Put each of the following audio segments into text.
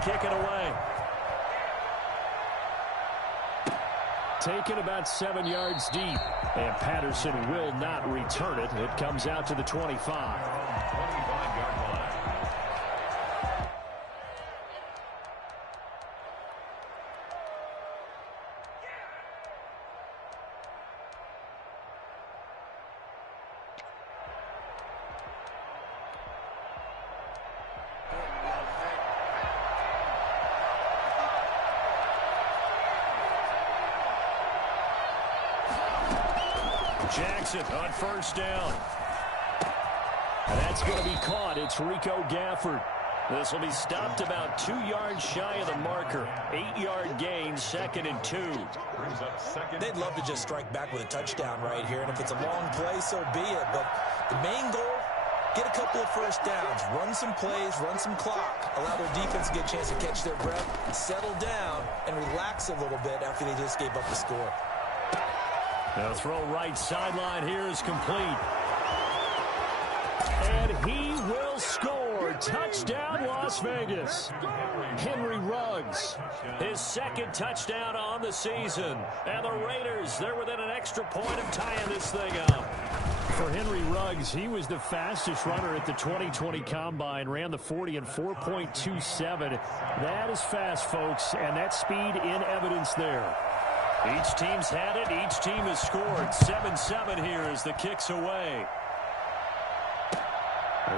kick it away. Taken about 7 yards deep. And Patterson will not return it. It comes out to the 25. 25-yard line. Jackson on first down. And that's going to be caught. It's Rico Gafford. This will be stopped about 2 yards shy of the marker. 8-yard gain, 2nd and 2. They'd love to just strike back with a touchdown right here, and if it's a long play, so be it. But the main goal, get a couple of first downs, run some plays, run some clock, allow their defense to get a chance to catch their breath, settle down, and relax a little bit after they just gave up the score. The throw right sideline here is complete. And he will score. Touchdown, Las Vegas. Henry Ruggs, his 2nd touchdown on the season. And the Raiders, they're within an extra point of tying this thing up. For Henry Ruggs, he was the fastest runner at the 2020 Combine, ran the 40 in 4.27. That is fast, folks, and that speed in evidence there. Each team's had it. Each team has scored. 7-7 here as the kick's away.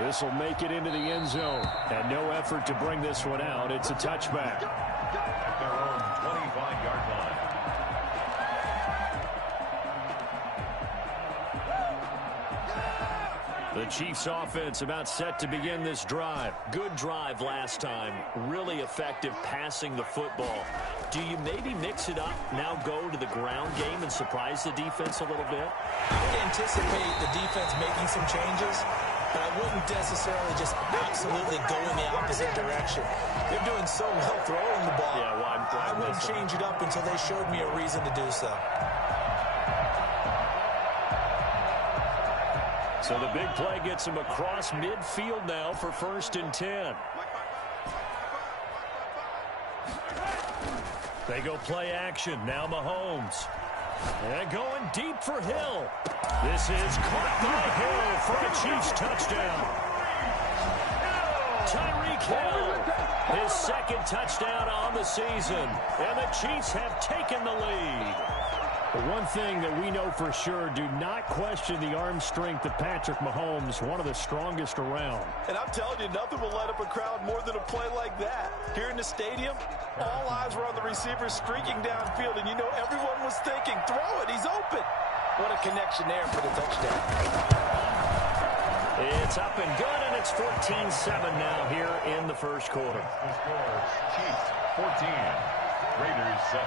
This will make it into the end zone. And no effort to bring this one out. It's a touchback. At their own 25-yard line. The Chiefs offense about set to begin this drive. Good drive last time. Really effective passing the football. Do you maybe mix it up, now go to the ground game and surprise the defense a little bit? I would anticipate the defense making some changes, but I wouldn't necessarily just absolutely go in the opposite direction. They're doing so well throwing the ball. Yeah, well, I wouldn't change it up until they showed me a reason to do so. So the big play gets him across midfield now for 1st and 10. They go play action. Now Mahomes. And going deep for Hill. This is caught by Hill for a Chiefs touchdown. Tyreek Hill, his 2nd touchdown on the season. And the Chiefs have taken the lead. But one thing that we know for sure, do not question the arm strength of Patrick Mahomes, one of the strongest around. And I'm telling you, nothing will light up a crowd more than a play like that. Here in the stadium, all eyes were on the receiver streaking downfield, and you know everyone was thinking, throw it, he's open. What a connection there for the touchdown. It's up and good, and it's 14-7 now here in the first quarter. The score, Chiefs 14, Raiders 7.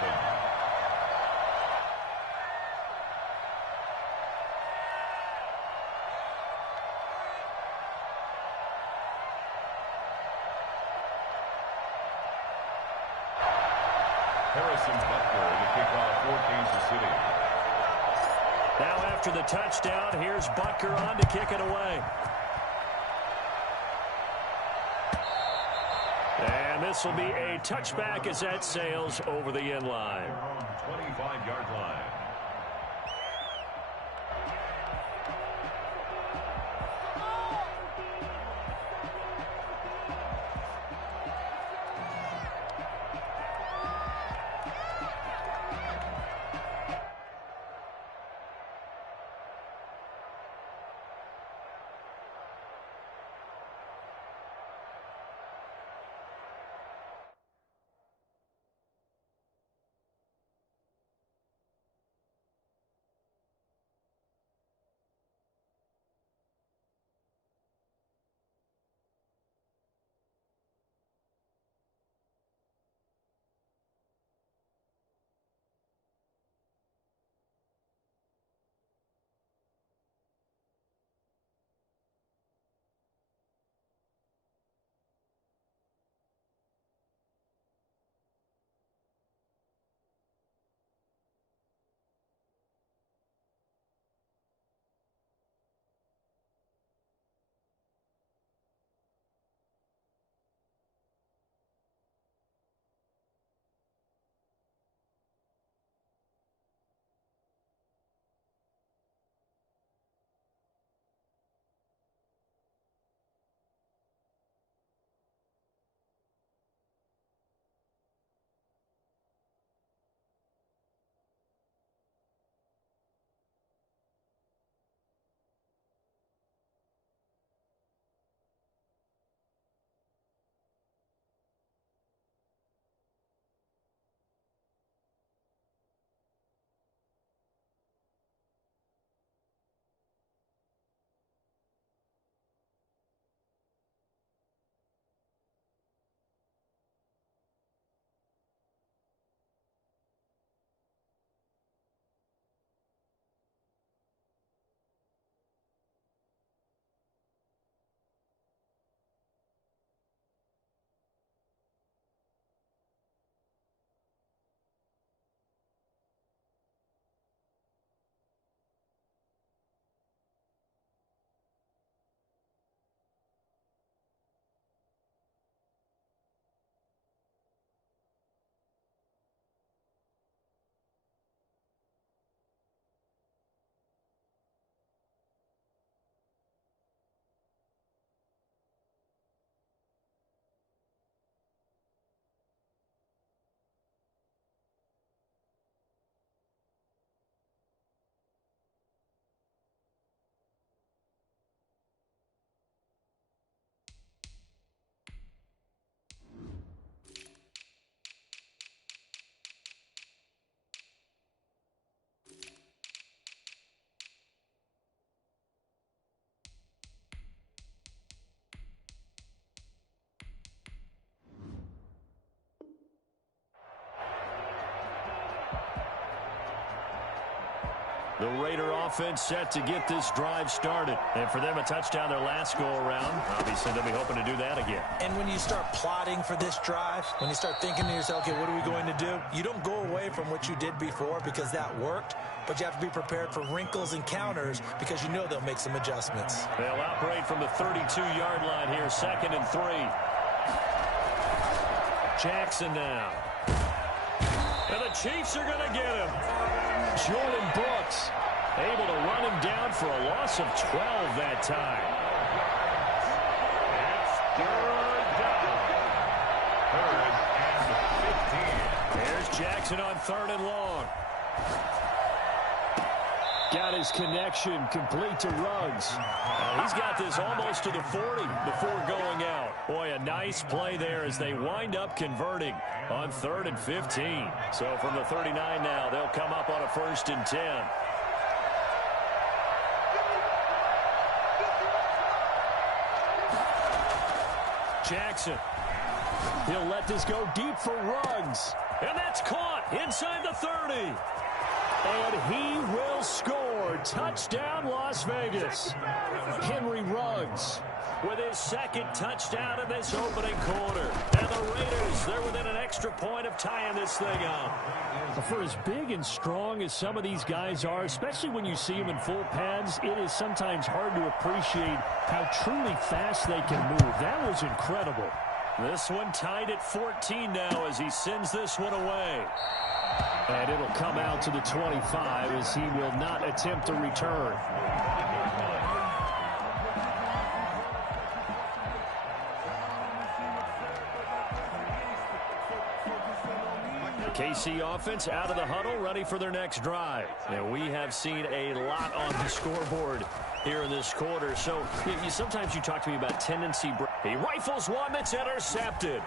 Harrison Butker to kick off for Kansas City. Now after the touchdown, here's Butker on to kick it away. And this will be a touchback as that sails over the end line. 25-yard line. The Raider offense set to get this drive started. And for them, a touchdown their last go-around. Obviously, they'll be hoping to do that again. And when you start plotting for this drive, when you start thinking to yourself, okay, what are we going to do? You don't go away from what you did before because that worked, but you have to be prepared for wrinkles and counters because you know they'll make some adjustments. They'll operate from the 32-yard line here, 2nd and 3. Jackson now. And the Chiefs are going to get him. Jordan Brooks able to run him down for a loss of 12 that time. That's 3rd and 15. There's 15. Jackson on 3rd and long. Got his connection complete to Ruggs. He's got this almost to the 40 before going out. Boy, a nice play there as they wind up converting on 3rd and 15. So from the 39 now, they'll come up on a 1st and 10. Jackson. He'll let this go deep for Ruggs. And that's caught inside the 30. And he will score. Touchdown, Las Vegas. Henry Ruggs with his 2nd touchdown in this opening quarter. And the Raiders, they're within an extra point of tying this thing up. For as big and strong as some of these guys are, especially when you see them in full pads, it is sometimes hard to appreciate how truly fast they can move. That was incredible. This one tied at 14 now as he sends this one away. And it'll come out to the 25 as he will not attempt to return. KC offense out of the huddle, ready for their next drive. And we have seen a lot on the scoreboard here in this quarter. So sometimes you talk to me about tendency. He rifles one that's intercepted.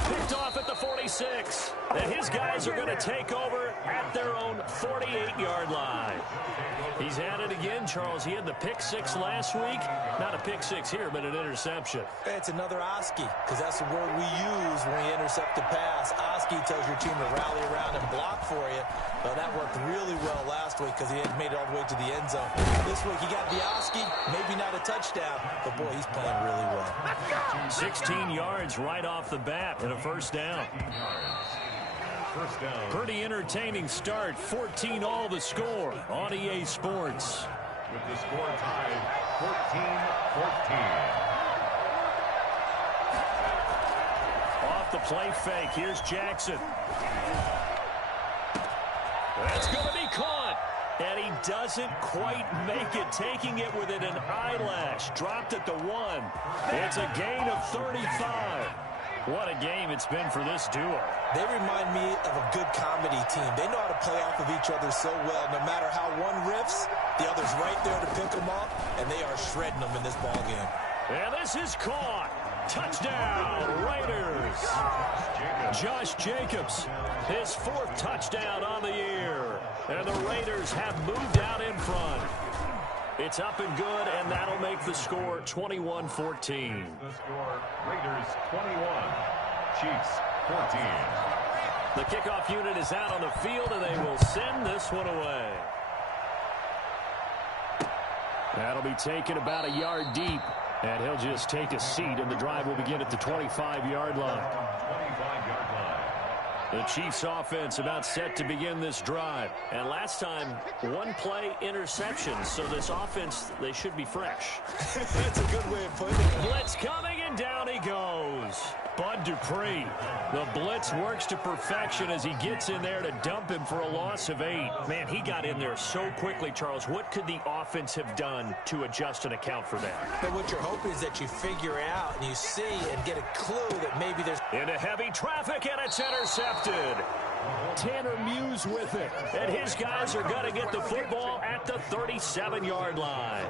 Picked off at the 46. And his guys are going to take over at their own 48-yard line. He's at it again, Charles. He had the pick 6 last week. Not a pick 6 here, but an interception. It's another Oski, because that's the word we use when you intercept a pass. Oski tells your team to rally around and block for you. Well, that worked really well last week because he had made it all the way to the end zone. This week he got the Oski, maybe not a touchdown, but boy, he's playing really well. 16 yards right off the bat and a 1st down. First down. Pretty entertaining start. 14-all the score on EA Sports. With the score tied 14-14. Off the play fake. Here's Jackson. That's going to be caught. And he doesn't quite make it, taking it within an eyelash. Dropped at the 1. It's a gain of 35. What a game it's been for this duo. They remind me of a good comedy team. They know how to play off of each other so well. No matter how one riffs, the other's right there to pick them up, and they are shredding them in this ball game. And this is caught. Touchdown, Raiders. Josh Jacobs, his 4th touchdown on the year. And the Raiders have moved out in front. It's up and good, and that'll make the score 21-14. The score, Raiders 21, Chiefs 14. The kickoff unit is out on the field, and they will send this one away. That'll be taken about a yard deep, and he'll just take a seat, and the drive will begin at the 25-yard line. 25-yard line. The Chiefs offense about set to begin this drive. And last time, 1 play interception. So this offense, they should be fresh. That's a good way of putting it. Blitz coming, and down he goes. Bud Dupree. The blitz works to perfection as he gets in there to dump him for a loss of 8. Man, he got in there so quickly, Charles. What could the offense have done to adjust and account for that? But what you're hoping is that you figure out and you see and get a clue that maybe there's... Into heavy traffic, and it's intercepted. Tanner Muse with it. And his guys are going to get the football at the 37-yard line.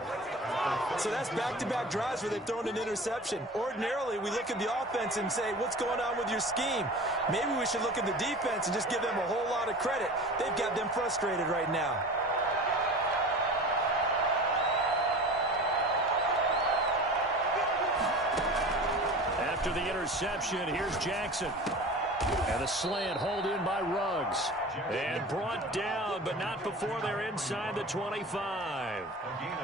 So that's back-to-back drives where they've thrown an interception. Ordinarily, we look at the offense and say, what's going on with your scheme? Maybe we should look at the defense and just give them a whole lot of credit. They've got them frustrated right now. After the interception, here's Jackson. And a slant hauled in by Ruggs. And brought down, but not before they're inside the 25.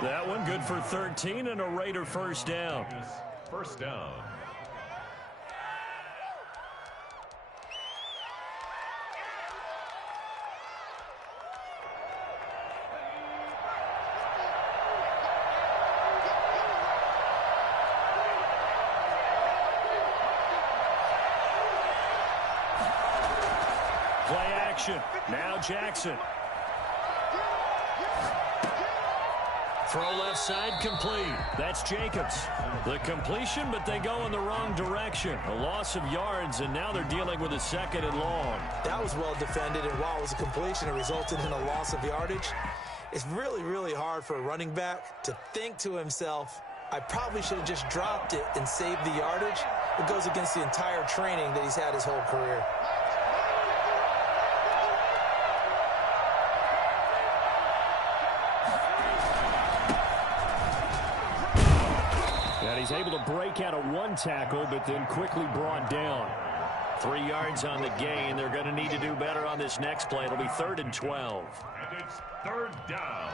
That one good for 13 and a Raider first down. First down. Play action. Now Jackson. Throw left side complete. That's Jacobs. The completion, but they go in the wrong direction. A loss of yards, and now they're dealing with a second and long. That was well defended, and while it was a completion, it resulted in a loss of yardage. It's really, really hard for a running back to think to himself, I probably should have just dropped it and saved the yardage. It goes against the entire training that he's had his whole career. He's able to break out of one tackle, but then quickly brought down. 3 yards on the gain. They're going to need to do better on this next play. It'll be 3rd and 12. And it's 3rd down.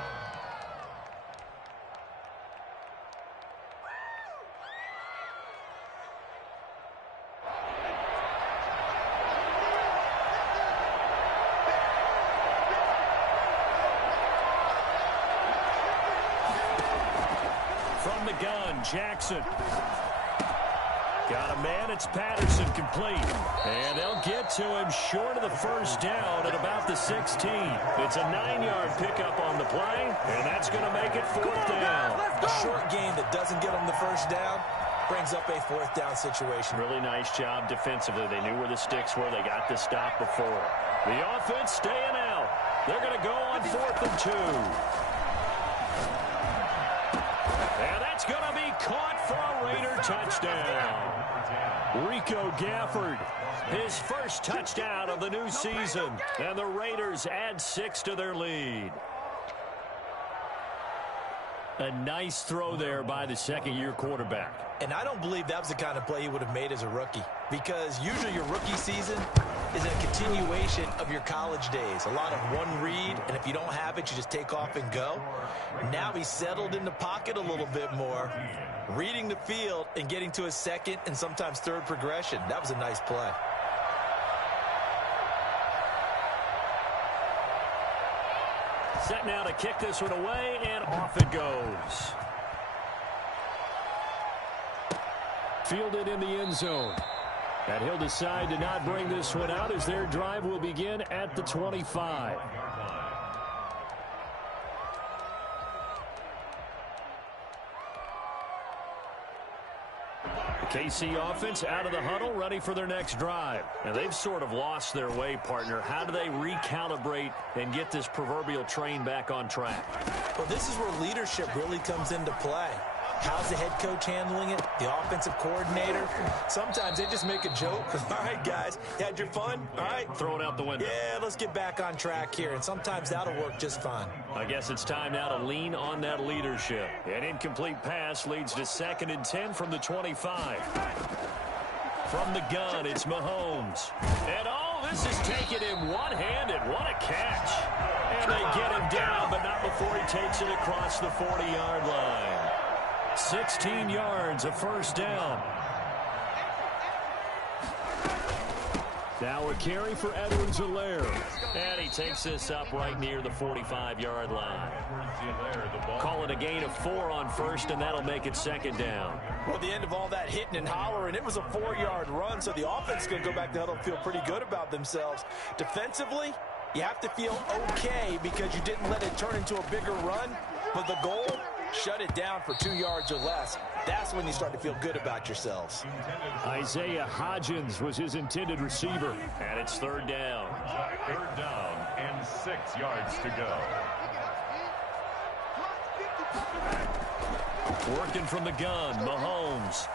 From the gun, Jackson. Got a man, it's Patterson, complete. And they'll get to him short of the first down at about the 16. It's a 9-yard pickup on the play, and that's going to make it 4th down. A short game that doesn't get them the first down brings up a 4th down situation. Really nice job defensively. They knew where the sticks were. They got the stop before. The offense staying out. They're going to go on 4th and 2. And that's going to be caught for a Raider touchdown. Rico Gafford, his first touchdown of the new season. And the Raiders add 6 to their lead. A nice throw there by the second-year quarterback. And I don't believe that was the kind of play he would have made as a rookie, because usually your rookie season is a continuation of your college days. A lot of one read, and if you don't have it, you just take off and go. Now he's settled in the pocket a little bit more, reading the field and getting to a second and sometimes third progression. That was a nice play. Set now to kick this one away, and off it goes. Fielded in the end zone. And he'll decide to not bring this one out as their drive will begin at the 25. The KC offense out of the huddle, ready for their next drive. And they've sort of lost their way, partner. How do they recalibrate and get this proverbial train back on track? Well, this is where leadership really comes into play. How's the head coach handling it? The offensive coordinator? Sometimes they just make a joke. All right, guys, you had your fun? All right. Throw it out the window. Yeah, let's get back on track here. And sometimes that'll work just fine. I guess it's time now to lean on that leadership. An incomplete pass leads to 2nd and 10 from the 25. From the gun, it's Mahomes. And this is taken in one-handed. What a catch. And they get him down, but not before he takes it across the 40-yard line. 16 yards, a first down. Now a carry for Edwards-Helaire. And he takes this up right near the 45-yard line. Call it a gain of 4 on first, and that'll make it 2nd down. Well, the end of all that hitting and hollering, it was a 4-yard run, so the offense is going to go back to huddle and feel pretty good about themselves. Defensively, you have to feel okay because you didn't let it turn into a bigger run, but the goal, shut it down for 2 yards or less. That's when you start to feel good about yourselves. Isaiah Hodgins was his intended receiver, and it's 3rd down. 3rd down and 6 yards to go. Working from the gun, Mahomes.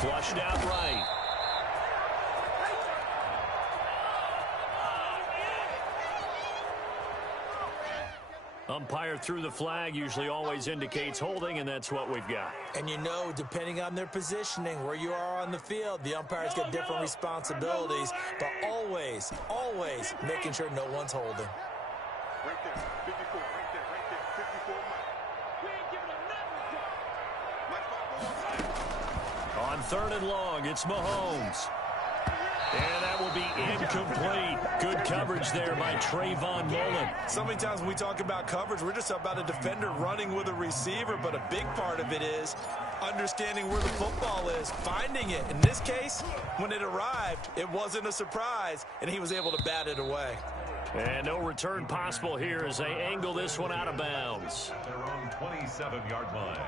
Flushed out right. Umpire threw the flag, usually always indicates holding, and that's what we've got. And you know, depending on their positioning, where you are on the field, the umpire's got different responsibilities, but always, always making sure no one's holding. Right there, 54, right there, 54. We ain't giving a On 3rd and long, it's Mahomes. And that will be incomplete. Good coverage there by Trayvon Mullen. So many times when we talk about coverage, we're just about a defender running with a receiver, but a big part of it is understanding where the football is, finding it. In this case, when it arrived, it wasn't a surprise, and he was able to bat it away. And no return possible here as they angle this one out of bounds. Their own 27-yard line.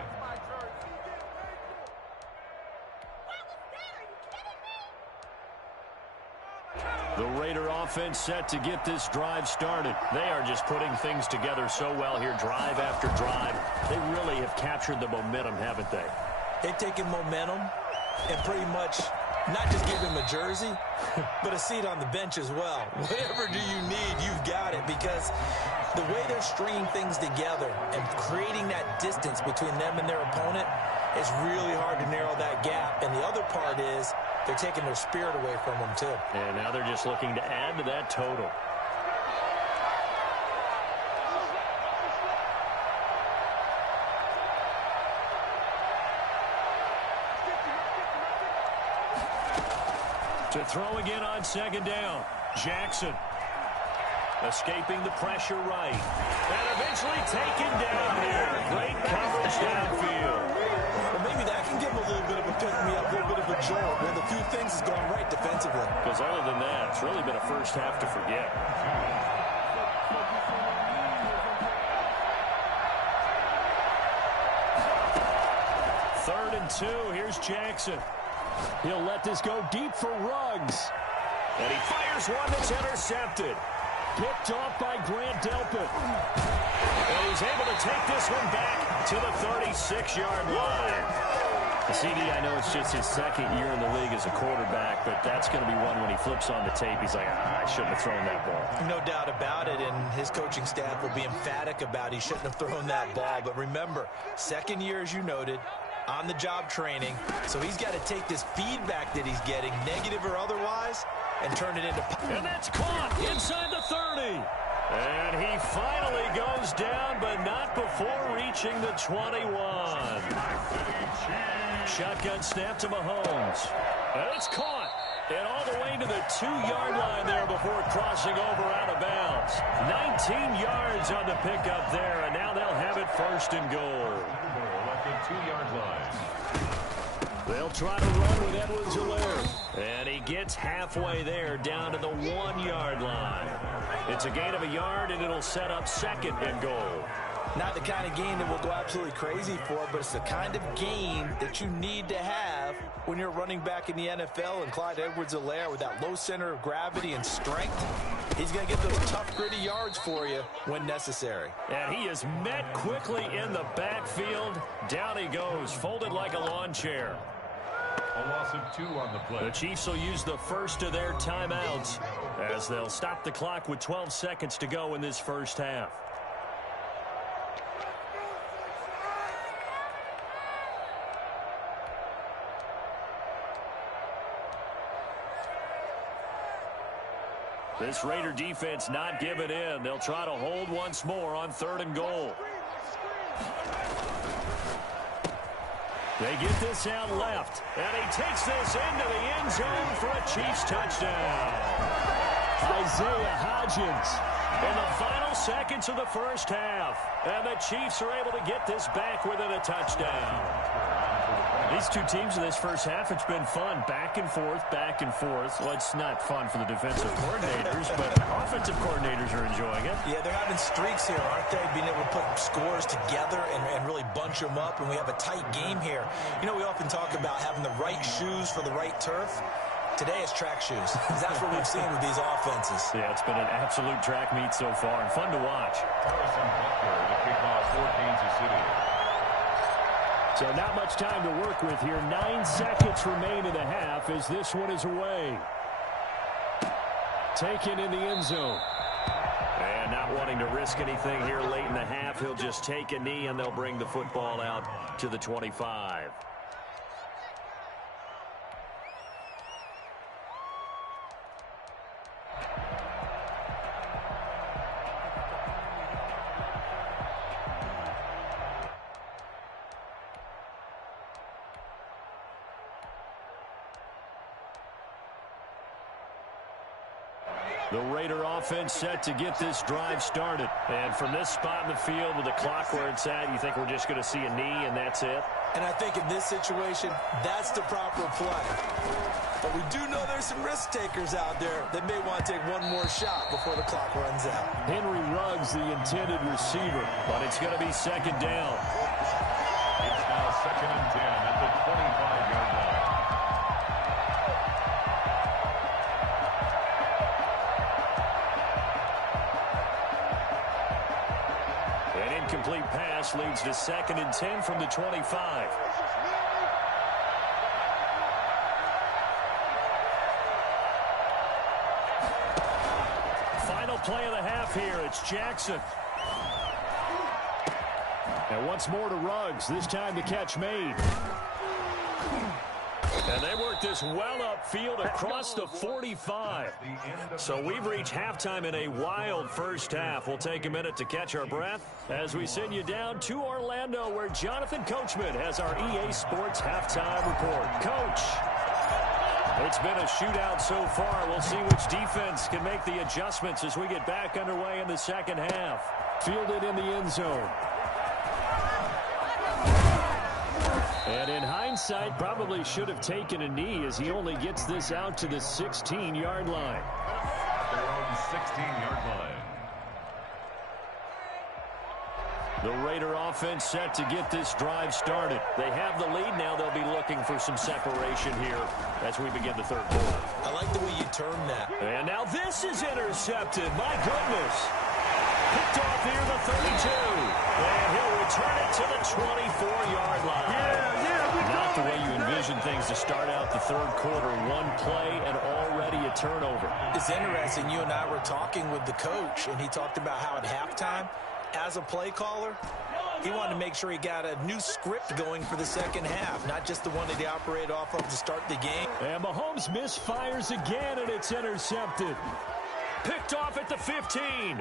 The Raider offense set to get this drive started. They are just putting things together so well here, drive after drive. They really have captured the momentum, haven't they? They've taken momentum and pretty much not just give him a jersey, but a seat on the bench as well. Whatever do you need, you've got it, because the way they're stringing things together and creating that distance between them and their opponent, it's really hard to narrow that gap. And the other part is they're taking their spirit away from them, too. And now they're just looking to add to that total. To throw again on 2nd down. Jackson escaping the pressure right. And eventually taken down here. Great coverage downfield. Well, maybe that can give him a little bit of a pick-me-up, a little bit of a jolt. One of the few things has gone right defensively. Because other than that, it's really been a first half to forget. Third and 2. Here's Jackson. He'll let this go deep for Ruggs. And he fires one that's intercepted. Picked off by Grant Delpit. And he's able to take this one back to the 36-yard line. CD, I know it's just his 2nd year in the league as a quarterback, but that's going to be one when he flips on the tape. He's like, I shouldn't have thrown that ball. No doubt about it, and his coaching staff will be emphatic about he shouldn't have thrown that ball. But remember, 2nd year, as you noted, on-the-job training, so he's got to take this feedback that he's getting, negative or otherwise, and turn it into... And that's caught inside the 30. And he finally goes down, but not before reaching the 21. Shotgun snap to Mahomes. And it's caught. And all the way to the 2-yard line there before crossing over out of bounds. 19 yards on the pickup there, and now they'll have it 1st and goal. At the 2-yard line. They'll try to run with Edwards-Helaire. And he gets halfway there, down to the 1-yard line. It's a gain of a yard, and it'll set up 2nd and goal. Not the kind of game that we'll go absolutely crazy for, but it's the kind of game that you need to have when you're running back in the NFL. And Clyde Edwards-Helaire, with that low center of gravity and strength, he's going to get those tough, gritty yards for you when necessary. And he is met quickly in the backfield. Down he goes, folded like a lawn chair. A loss of 2 on the play. The Chiefs will use the first of their timeouts as they'll stop the clock with 12 seconds to go in this first half. This Raider defense not giving in. They'll try to hold once more on 3rd and goal. They get this out left, and he takes this into the end zone for a Chiefs touchdown. Isaiah Hodgins in the final seconds of the first half, and the Chiefs are able to get this back within a touchdown. These two teams in this first half, it's been fun. Back and forth, back and forth. Well, it's not fun for the defensive coordinators, but offensive coordinators are enjoying it. Yeah, they're having streaks here, aren't they? Being able to put scores together and really bunch them up, and we have a tight game here. You know, we often talk about having the right shoes for the right turf. Today it's track shoes. That's what we've seen with these offenses. Yeah, it's been an absolute track meet so far and fun to watch. Harrison Butker to kick off for Kansas City. So not much time to work with here. 9 seconds remain in the half as this one is away. Taken in the end zone. And not wanting to risk anything here late in the half, he'll just take a knee and they'll bring the football out to the 25. The Raider offense set to get this drive started. And from this spot in the field with the clock where it's at, you think we're just going to see a knee and that's it? And I think in this situation, that's the proper play. But we do know there's some risk takers out there that may want to take one more shot before the clock runs out. Henry Ruggs, the intended receiver, but it's going to be second down. It's now 2nd and 10 at the 25-yard line. Incomplete pass leads to 2nd and 10 from the 25. Final play of the half here. It's Jackson. And once more to Ruggs. This time the catch made. And they work this well upfield across the 45. So we've reached halftime in a wild first half. We'll take a minute to catch our breath as we send you down to Orlando, where Jonathan Coachman has our EA Sports halftime report. Coach, it's been a shootout so far. We'll see which defense can make the adjustments as we get back underway in the second half. Fielded in the end zone. And in hindsight, probably should have taken a knee as he only gets this out to the 16-yard line. Their own 16-yard line. The Raider offense set to get this drive started. They have the lead now. They'll be looking for some separation here as we begin the third quarter. I like the way you term that. And now this is intercepted. My goodness. Picked off near the 32. And he'll return it to the 24-yard line. Not the way you envision things to start out the third quarter. One play and already a turnover. It's interesting. You and I were talking with the coach, and he talked about how at halftime, as a play caller, he wanted to make sure he got a new script going for the second half, not just the one that he operated off of to start the game. And Mahomes misfires again, and it's intercepted. Picked off at the 15.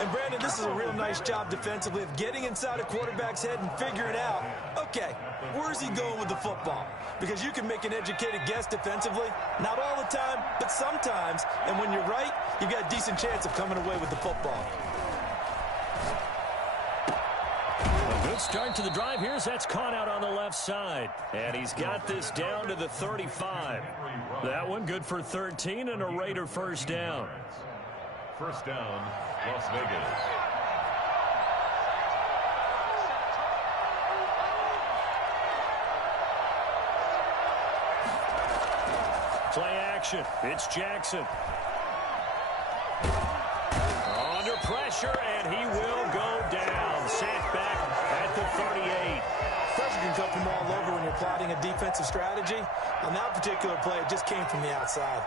And, Brandon, this is a real nice job defensively of getting inside a quarterback's head and figuring out, okay, where's he going with the football? Because you can make an educated guess defensively, not all the time, but sometimes. And when you're right, you've got a decent chance of coming away with the football. A good start to the drive here as that's caught out on the left side. And he's got this down to the 35. That one good for 13 and a Raider first down. First down, Las Vegas. Play action. It's Jackson. Under pressure, and he will go down. Sacked back at the 38. Pressure can come from all over when you're plotting a defensive strategy. On that particular play, it just came from the outside.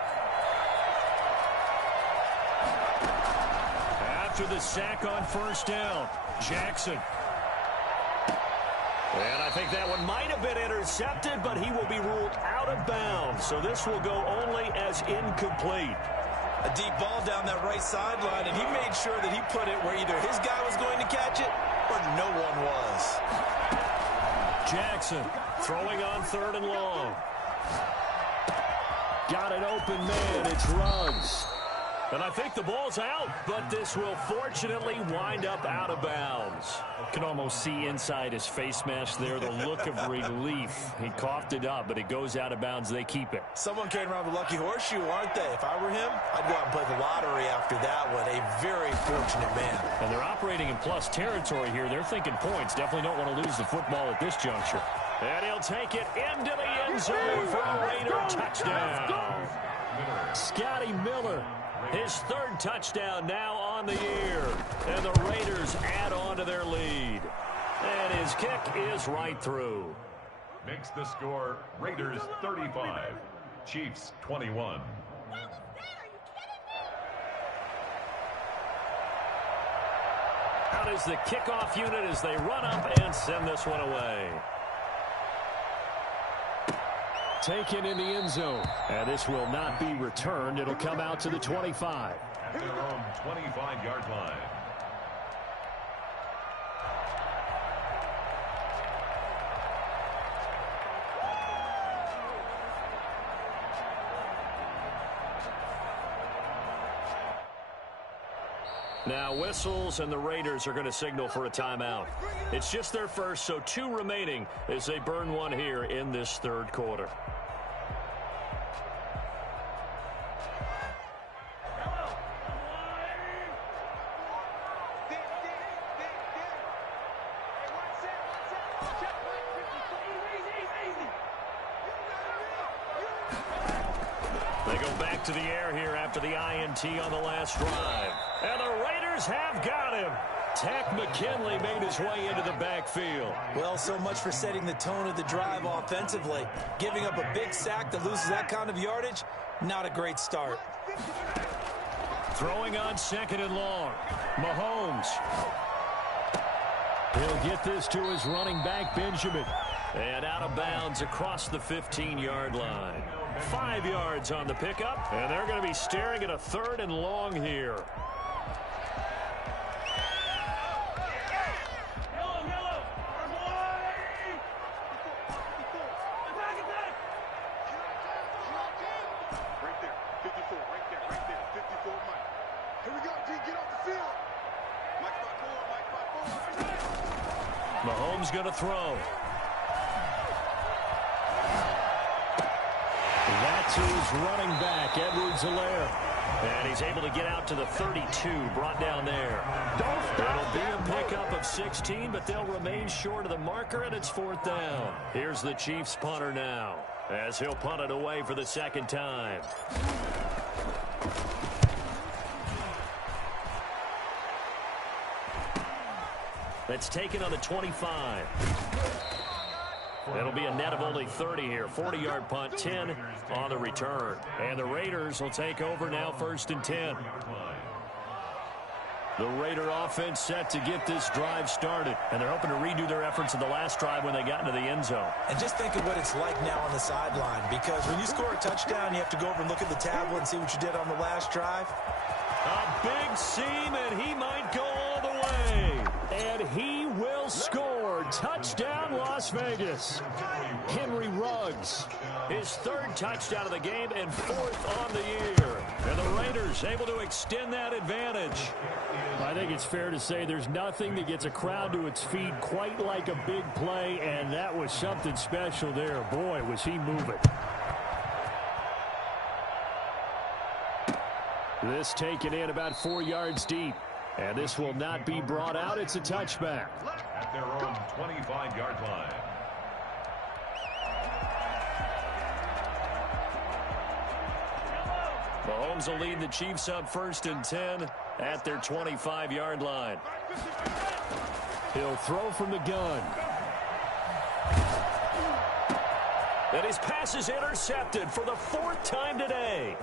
After the sack on first down, Jackson. And I think that one might have been intercepted, but he will be ruled out of bounds. So this will go only as incomplete. A deep ball down that right sideline, and he made sure that he put it where either his guy was going to catch it or no one was. Jackson throwing on third and long. Got an open man. It's Ruggs. And I think the ball's out, but this will fortunately wind up out of bounds. Can almost see inside his face mask there the look of relief. He coughed it up, but it goes out of bounds. They keep it. Someone came around the lucky horseshoe, aren't they? If I were him, I'd go out and play the lottery after that one. A very fortunate man. And they're operating in plus territory here. They're thinking points. Definitely don't want to lose the football at this juncture. And he'll take it into the end zone for a Raider touchdown. Scotty Miller. His third touchdown now on the year. And the Raiders add on to their lead. And his kick is right through. Makes the score Raiders 35, Chiefs 21. Out is the kickoff unit as they run up and send this one away. Taken in the end zone. And this will not be returned. It'll come out to the 25. At their own 25-yard line. Now whistles, and the Raiders are going to signal for a timeout. It's just their first, so 2 remaining as they burn one here in this third quarter. They go back to the air here after the INT on the last drive. And the Raiders have got him. Takk McKinley made his way into the backfield. Well, so much for setting the tone of the drive offensively. Giving up a big sack that loses that kind of yardage, not a great start. Throwing on 2nd and long. Mahomes. He'll get this to his running back, Benjamin. And out of bounds across the 15-yard line. 5 yards on the pickup, and they're going to be staring at a 3rd and long here. Right there. 54. Right there. Right there. 54, Mike. Here we go, G. Get off the field. Mike 5-4. Mike 5-4. Mahomes going to throw. That's his running back, Edwards-Helaire. And he's able to get out to the 32, brought down there. It'll be a pickup of 16, but they'll remain short of the marker, and it's 4th down. Here's the Chiefs punter now, as he'll punt it away for the 2nd time. That's taken on the 25. It'll be a net of only 30 here. 40-yard punt, 10 on the return. And the Raiders will take over now, 1st and 10. The Raider offense set to get this drive started. And they're hoping to redo their efforts in the last drive when they got into the end zone. And just think of what it's like now on the sideline. Because when you score a touchdown, you have to go over and look at the tablet and see what you did on the last drive. A big seam, and he might go all the way. And he will score. Touchdown, Las Vegas. Henry Ruggs, his 3rd touchdown of the game and 4th on the year. And the Raiders able to extend that advantage. I think it's fair to say there's nothing that gets a crowd to its feet quite like a big play, and that was something special there. Boy, was he moving. This taken in about 4 yards deep. And this will not be brought out. It's a touchback. At their own 25-yard line. Mahomes will lead the Chiefs up 1st and 10 at their 25-yard line. He'll throw from the gun. And his pass is intercepted for the 4th time today.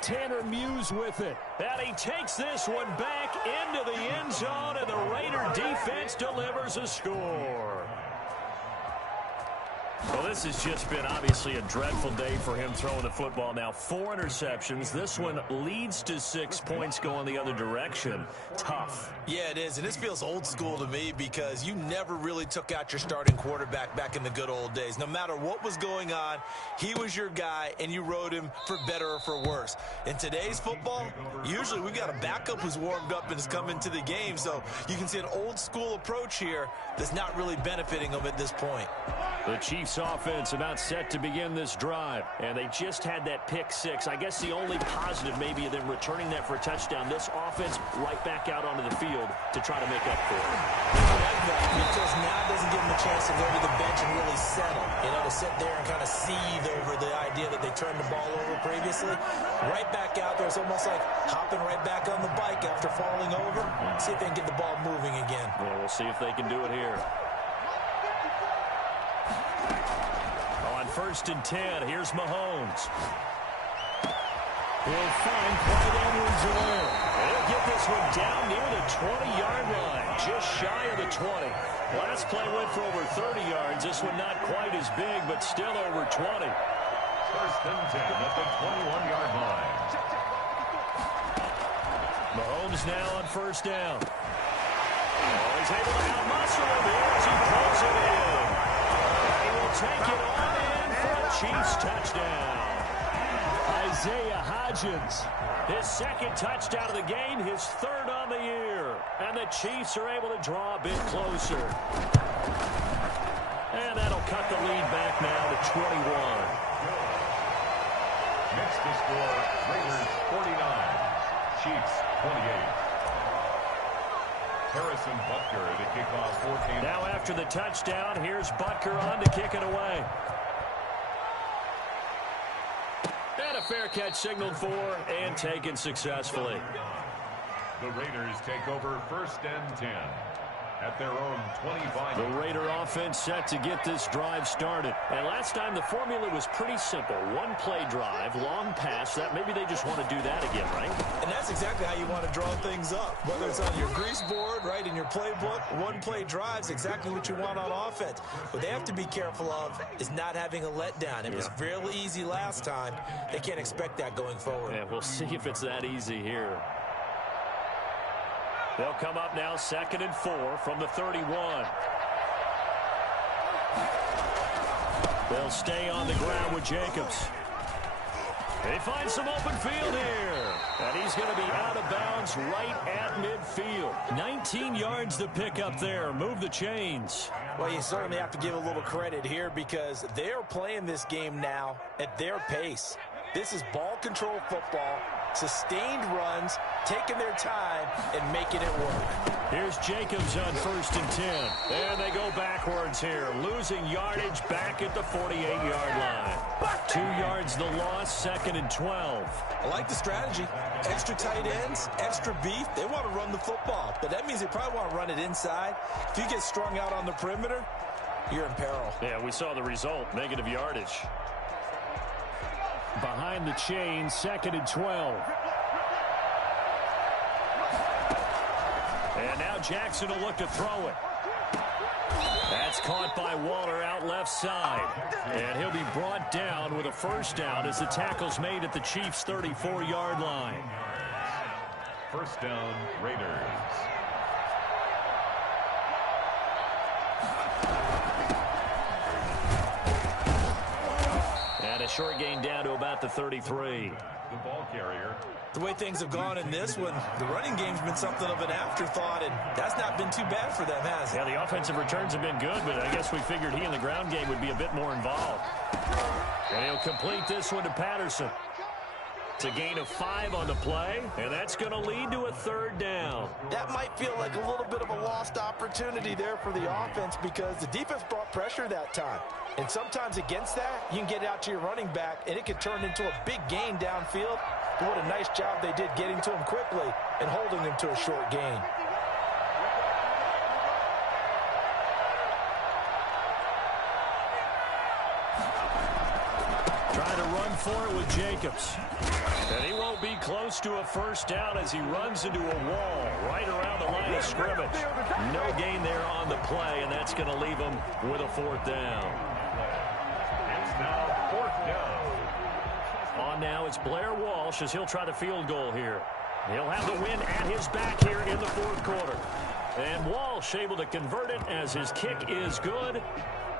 Tanner Muse with it. And he takes this one back into the end zone, and the Raider defense delivers a score. Well, this has just been obviously a dreadful day for him throwing the football. Now 4 interceptions. This one leads to 6 points going the other direction. Tough. Yeah, it is. And this feels old school to me because you never really took out your starting quarterback back in the good old days. No matter what was going on, he was your guy, and you rode him for better or for worse. In today's football, usually we've got a backup who's warmed up and has come into the game. So you can see an old school approach here that's not really benefiting them at this point. The Chiefs offense about set to begin this drive, and they just had that pick 6. I guess the only positive maybe of them returning that for a touchdown. This offense right back out onto the field to try to make up for it. I like that because now it doesn't give them a chance to go to the bench and really settle. You know, to sit there and kind of seethe over the idea that they turned the ball over previously. Right back out there. It's almost like hopping right back on the bike after falling over. See if they can get the ball moving again. Yeah, we'll see if they can do it here. On 1st and 10, here's Mahomes. will find Clyde Edwards-Helaire. He'll get this one down near the 20-yard line, just shy of the 20. Last play went for over 30 yards. This one not quite as big, but still over 20. First and 10 at the 21-yard line. Mahomes now on first down. Oh, he's able to out-muscle him here as he pulls it in. And he will take it on in for a Chiefs touchdown. Isaiah Hodgins, his second touchdown of the game, his third on the year. And the Chiefs are able to draw a bit closer. And that'll cut the lead back now to 21. Next to score, Raiders 49, Chiefs 28. Harrison Butker to kick off 14. Now after the touchdown, here's Butker on to kick it away. And a fair catch signaled for and taken successfully. The Raiders take over first and 10 at their own 25. The Raider offense set to get this drive started. And last time the formula was pretty simple. One play drive, long pass. That maybe they just want to do that again, right? And that's exactly how you want to draw things up. Whether it's on your grease board, right, in your playbook, one play drives exactly what you want on offense. What they have to be careful of is not having a letdown. It was real easy last time. They can't expect that going forward. Yeah, we'll see if it's that easy here. They'll come up now 2nd and 4 from the 31. They'll stay on the ground with Jacobs. They find some open field here. And he's going to be out of bounds right at midfield. 19 yards to pick up there. Move the chains. Well, you certainly have to give a little credit here because they're playing this game now at their pace. This is ball control football, sustained runs, taking their time, and making it work. Here's Jacobs on 1st and 10. And they go backwards here, losing yardage back at the 48-yard line. 2 yards the loss, 2nd and 12. I like the strategy. Extra tight ends, extra beef. They want to run the football, but that means they probably want to run it inside. If you get strung out on the perimeter, you're in peril. Yeah, we saw the result, negative yardage. Behind the chain, 2nd and 12. And now Jackson will look to throw it. That's caught by Waller out left side. And he'll be brought down with a first down as the tackle's made at the Chiefs' 34-yard line. First down, Raiders. And a short gain down to about the 33. The ball carrier. The way things have gone in this one, the running game's been something of an afterthought, and that's not been too bad for them, has it? Yeah, the offensive returns have been good, but I guess we figured he in the ground game would be a bit more involved. And he'll complete this one to Patterson. It's a gain of 5 on the play, and that's going to lead to a 3rd down. That might feel like a little bit of a lost opportunity there for the offense because the defense brought pressure that time. And sometimes against that, you can get out to your running back, and it can turn into a big gain downfield. But what a nice job they did getting to him quickly and holding him to a short gain. Trying to run for it with Jacobs. And he won't be close to a first down as he runs into a wall right around the line of scrimmage. No gain there on the play, and that's going to leave him with a 4th down. It's now 4th down. On now, it's Blair Walsh as he'll try the field goal here. He'll have the win at his back here in the 4th quarter. And Walsh able to convert it as his kick is good.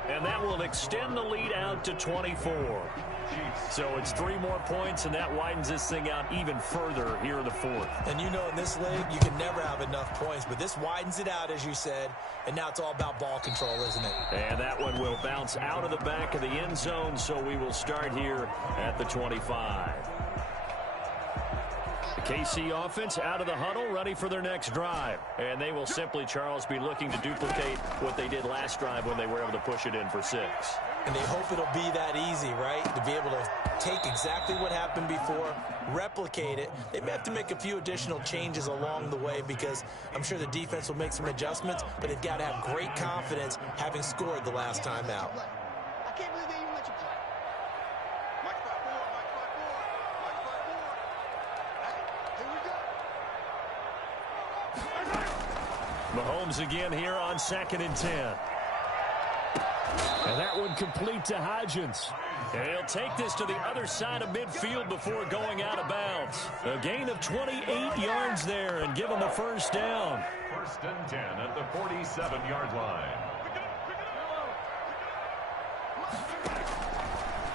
And that will extend the lead out to 24. So it's 3 more points, and that widens this thing out even further here in the 4th. And you know in this league, you can never have enough points, but this widens it out, as you said, and now it's all about ball control, isn't it? And that one will bounce out of the back of the end zone, so we will start here at the 25. The KC offense out of the huddle, ready for their next drive. And they will simply, Charles, be looking to duplicate what they did last drive when they were able to push it in for 6. And they hope it'll be that easy, right? To be able to take exactly what happened before, replicate it. They may have to make a few additional changes along the way because I'm sure the defense will make some adjustments, but they've got to have great confidence having scored the last time out. I can't believe they even let you play. Mike 5-4, Mike 5-4, Mike 5-4. Mahomes again here on 2nd and 10. And that one complete to Hodgins. And he'll take this to the other side of midfield before going out of bounds. A gain of 28 yards there and give him a first down. 1st and 10 at the 47-yard line.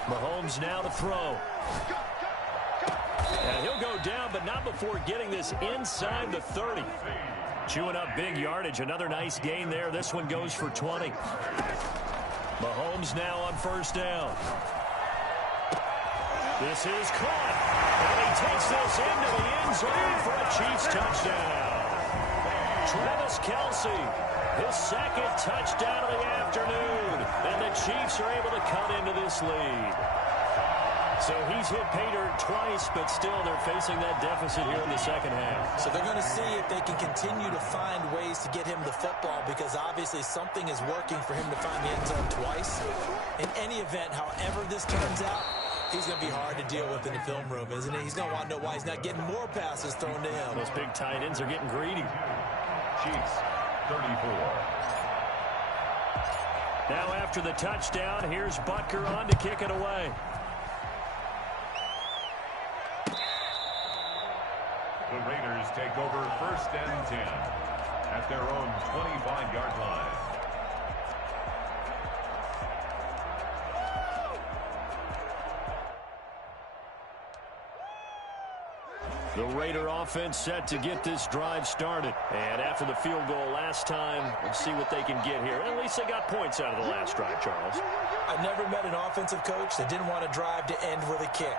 Mahomes now to throw. And he'll go down, but not before getting this inside the 30. Chewing up big yardage. Another nice gain there. This one goes for 20. Mahomes now on first down. This is caught. And he takes this into the end zone for a Chiefs touchdown. Travis Kelce, his 2nd touchdown of the afternoon. And the Chiefs are able to cut into this lead. So he's hit pay dirt twice, but still they're facing that deficit here in the 2nd half. So they're going to see if they can continue to find ways to get him the football, because obviously something is working for him to find the end zone twice. In any event, however this turns out, he's going to be hard to deal with in the film room, isn't he? He's going to want to know why he's not getting more passes thrown to him. Those big tight ends are getting greedy. Chiefs, 34. Now after the touchdown, here's Butker on to kick it away. The Raiders take over 1st and 10 at their own 25-yard line. The Raider offense set to get this drive started. And after the field goal last time, we'll see what they can get here. At least they got points out of the last drive, Charles. I've never met an offensive coach that didn't want to drive to end with a kick.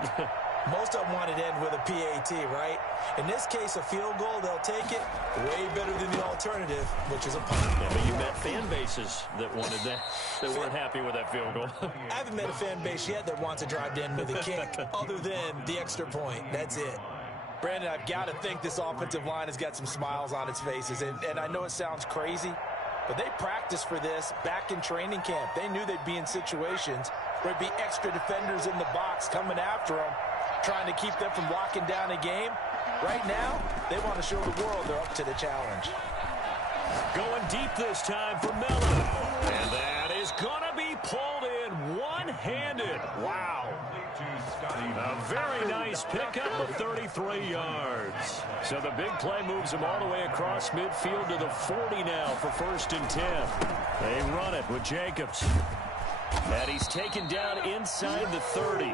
Most of them wanted to end with a PAT, right? In this case, a field goal, they'll take it. Way better than the alternative, which is a punt. Yeah, but you met fan bases that wanted that, that weren't happy with that field goal. I haven't met a fan base yet that wants to drive to end with a kick, other than the extra point. That's it. Brandon, I've got to think this offensive line has got some smiles on its faces. And I know it sounds crazy, but they practiced for this back in training camp. They knew they'd be in situations where there'd be extra defenders in the box coming after them, trying to keep them from locking down a game. Right now, they want to show the world they're up to the challenge. Going deep this time for Miller. And that is going to be pulled in one-handed. Wow. A very nice pickup of 33 yards. So the big play moves him all the way across midfield to the 40 now for 1st and 10. They run it with Jacobs. And he's taken down inside the 30.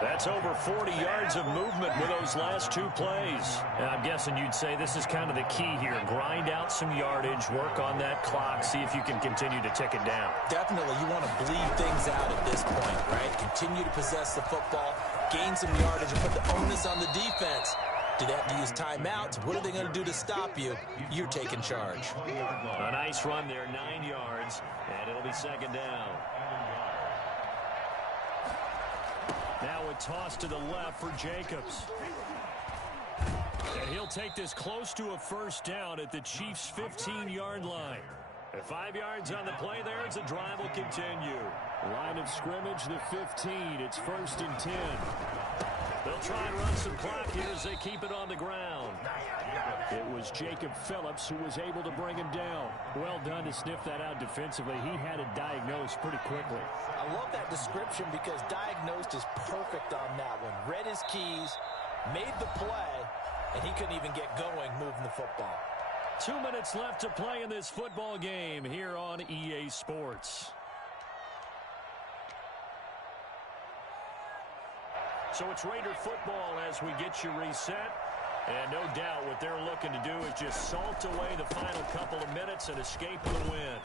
That's over 40 yards of movement with those last two plays. And I'm guessing you'd say this is kind of the key here. Grind out some yardage, work on that clock, see if you can continue to tick it down. Definitely, you want to bleed things out at this point, right? Continue to possess the football, gain some yardage, and put the onus on the defense. Do they have to use timeouts? What are they going to do to stop you? You're taking charge. A nice run there, 9 yards, and it'll be 2nd down. Now a toss to the left for Jacobs. And he'll take this close to a first down at the Chiefs' 15-yard line. At 5 yards on the play there as the drive will continue. Line of scrimmage, the 15. It's 1st and 10. They'll try and run some clock here as they keep it on the ground. It was Jacob Phillips who was able to bring him down. Well done to sniff that out defensively. He had it diagnosed pretty quickly. I love that description because diagnosed is perfect on that one. Read his keys, made the play, and he couldn't even get going moving the football. 2 minutes left to play in this football game here on EA Sports. So it's Raider football as we get you reset. And no doubt what they're looking to do is just salt away the final couple of minutes and escape with a win.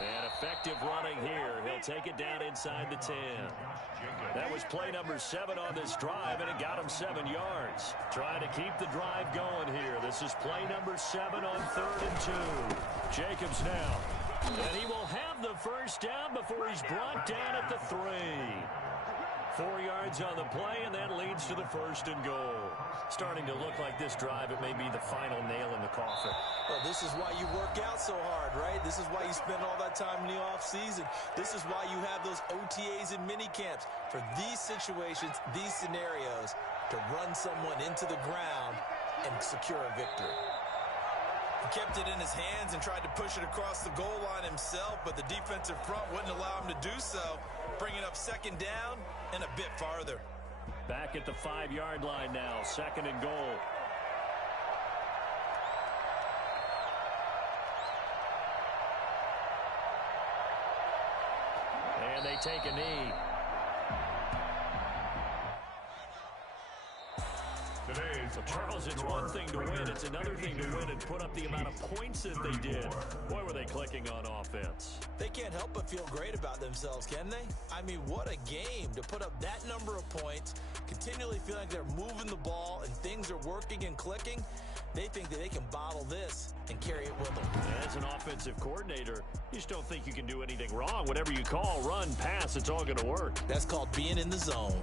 And effective running here. He'll take it down inside the 10. That was play number 7 on this drive, and it got him 7 yards. Trying to keep the drive going here. This is play number 7 on 3rd and 2. Jacobs now. And he will have the first down before he's brought down at the 3. 4 yards on the play, and that leads to the 1st and goal. Starting to look like this drive, it may be the final nail in the coffin. Well, this is why you work out so hard, right? This is why you spend all that time in the offseason. This is why you have those OTAs and mini camps. For these situations, these scenarios, to run someone into the ground and secure a victory. He kept it in his hands and tried to push it across the goal line himself, but the defensive front wouldn't allow him to do so, bringing up second down and a bit farther. Back at the 5-yard line now, 2nd and goal. And they take a knee. Charles, it's one thing to win. It's another thing to win and put up the amount of points that they did. Boy, were they clicking on offense. They can't help but feel great about themselves, can they? I mean, what a game to put up that number of points, continually feeling like they're moving the ball and things are working and clicking. They think that they can bottle this and carry it with them. As an offensive coordinator, you just don't think you can do anything wrong. Whatever you call, run, pass, it's all going to work. That's called being in the zone.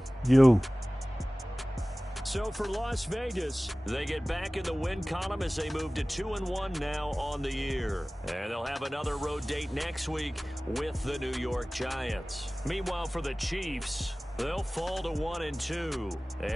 So for Las Vegas, they get back in the win column as they move to 2-1 now on the year. And they'll have another road date next week with the New York Giants. Meanwhile, for the Chiefs, they'll fall to 1-2. And